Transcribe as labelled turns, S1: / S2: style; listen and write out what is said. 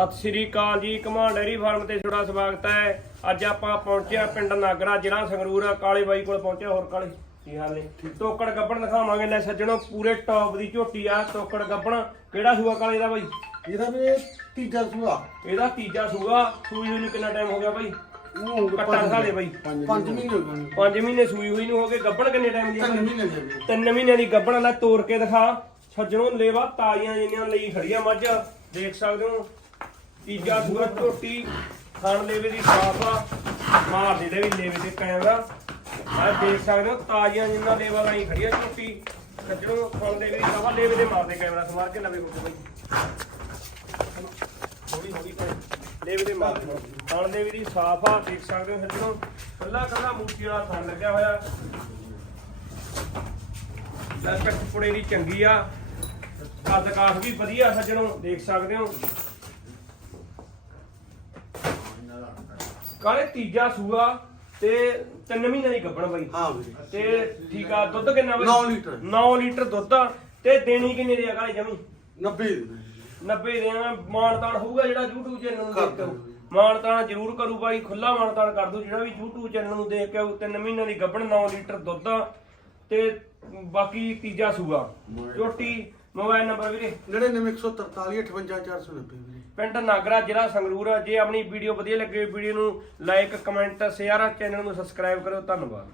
S1: ਸਤਿ ਸ੍ਰੀ ਅਕਾਲ ਜੀ command dairy farm ਤੇ ਤੁਹਾਡਾ ਸਵਾਗਤ ਹੈ। ਅੱਜ ਆਪਾਂ ਪਹੁੰਚਿਆ ਪਿੰਡ ਨਾਗਰਾ ਜ਼ਿਲ੍ਹਾ ਸੰਗਰੂਰ ਕਾਲੇ ਬਾਈ ਕੋਲ ਪਹੁੰਚਿਆ ਹੋਰ ਕਾਲੇ ਕੀ ਹਾਲ ਨੇ? ਤੋਕੜ ਗੱਬਣ ਦਿਖਾਵਾਂਗੇ। ਲੈ ਸੱਜਣੋ ਪੂਰੇ ਟੌਪ ਦੀ ਝੋਟੀ ਆ ਤੋਕੜ ਗੱਬਣ। ਕਿਹੜਾ ਸੂਆ ਕਾਲੇ ਦਾ ਬਾਈ?
S2: ਇਹਦਾ ਵੀ ਤੀਜਾ ਸੂਆ।
S1: ਇਹਦਾ ਤੀਜਾ ਸੂਆ। ਸੂਈ ਹੋਈ ਨੂੰ ਕਿੰਨਾ ਟਾਈਮ ਹੋ ਗਿਆ ਬਾਈ? ਕੱਟਾ ਦਿਖਾ ਦੇ ਬਾਈ।
S2: 5 ਮਹੀਨੇ ਹੋ ਗਏ।
S1: 5 ਮਹੀਨੇ ਸੂਈ ਹੋਈ ਨੂੰ ਹੋ ਗਏ। ਗੱਬਣ ਕਿੰਨੇ ਟਾਈਮ ਦੀ ਆ
S2: ਤਿੰਨ
S1: ਬਾਈ?
S2: ਮਹੀਨੇ ਦੇ ਗਏ।
S1: ਤਿੰਨ ਮਹੀਨਿਆਂ ਦੀ ਗੱਬਣ ਲੈ ਤੋੜ ਕੇ ਦਿਖਾ। ਸੱਜਣੋਂ ਲੇਵਾ ਤਾਜ਼ੀਆਂ ਜਿੰਨੀਆਂ ਲਈ ਖੜੀਆਂ ਮੱਝ। ਦੇਖ ਸਕਦੇ ਹੋ। ਤੀਜਾ ਸੂਆ ਝੋਟੀ ਖਾਣ ਲੇਵੇ ਦੀ ਸਾਫ਼ ਆ, ਮਾਰ ਦੇ ਦੇ ਵੀ ਲੇਵੇ ਤੇ ਕੈਮਰਾ। ਆ ਦੇਖ ਸਕਦੇ ਹੋ ਤਾਜ਼ੀਆਂ ਜਿੰਨਾ ਲੇਵਾ ਲਾਈ ਖੜੀਆਂ ਝੋਟੀ ਸੱਜਣੋਂ ਖਾਣ ਲੇਵੇ ਦੀ ਸਾਫਾ ਲੇਵੇ ਦੇ ਮਾਰ ਦੇ ਕੈਮਰਾ, ਸਮਾਰ ਕੇ ਲਵੇ ਮੁੱਕ ਬਈ ਹੌਲੀ ਹੌਲੀ ਲੇਵੇ ਦੇ ਮਾਰ ਖਾਣ ਲੇਵੇ ਦੀ ਸਾਫ਼ ਆ, ਦੇਖ ਸਕਦੇ ਹੋ ਸੱਜਣੋਂ, ਕੱਲਾ ਕੱਲਾ ਮੂਠੀ ਵਾਲਾ ਥਣ ਲੱਗਿਆ ਹੋਇਆ। ਲੱਕ ਕੁੜੇ ਦੀ ਚੰਗੀ ਆ, ਕੱਦ ਕਾਠ ਵੀ ਵਧੀਆ ਸੱਜਣੋ, ਦੇਖ ਸਕਦੇ ਹੋ। ਕਾਲੇ ਤੀਜਾ ਸੂਆ ਤੇ 3 ਮਹੀਨੇ ਦੀ ਗੱਭਣ ਬਈ।
S2: ਹਾਂ ਵੀਰੇ
S1: ਤੇ ਠੀਕ ਆ ਦੁੱਧ ਕਿੰਨਾ ਬਈ?
S2: ਨੌ ਲੀਟਰ।
S1: 9 ਲੀਟਰ ਦੁੱਧ ਆ ਤੇ ਦੇਣੀ ਕਿੰਨੇ ਦੀ ਆ ਕਾਲੇ ਜਮੀ?
S2: 90 ਦੇ
S1: 90 ਦੇਣਾ ਮਾਨਤਾਨ ਹੋਊਗਾ ਜਿਹੜਾ YouTube ਚੈਨਲ ਨੂੰ ਦੇਖ ਕੇ। ਮਾਨਤਾਨ ਜ਼ਰੂਰ ਕਰੂ ਬਾਈ ਖੁੱਲਾ ਮਾਨਤਾਨ ਕਰ ਦੂ ਜਿਹੜਾ ਵੀ YouTube ਚੈਨਲ ਨੂੰ ਦੇਖ ਕੇ ਆਊ ਤਿੰਨ ਮਹੀਨਿਆਂ ਦੀ ਗੱਭਣ 9 ਲੀਟਰ ਦੁੱਧ ਆ ਤੇ ਬਾਕੀ ਤੀਜਾ ਸੂਆ। ਝੋਟੀ ਮੋਬਾਈਲ ਨੰਬਰ ਵੀਰੇ।
S2: 9943 58490 ਵੀਰੇ।
S1: ਪਿੰਡ ਨਾਗਰਾ ਜ਼ਿਲ੍ਹਾ ਸੰਗਰੂਰ। ਜੇ ਆਪਣੀ ਵੀਡੀਓ ਵਧੀਆ ਲੱਗੇ ਵੀਡੀਓ ਨੂੰ ਲਾਈਕ ਕਮੈਂਟ ਸ਼ੇਅਰ ਚੈਨਲ ਨੂੰ ਸਬਸਕ੍ਰਾਈਬ ਕਰੋ ਧੰਨਵਾਦ।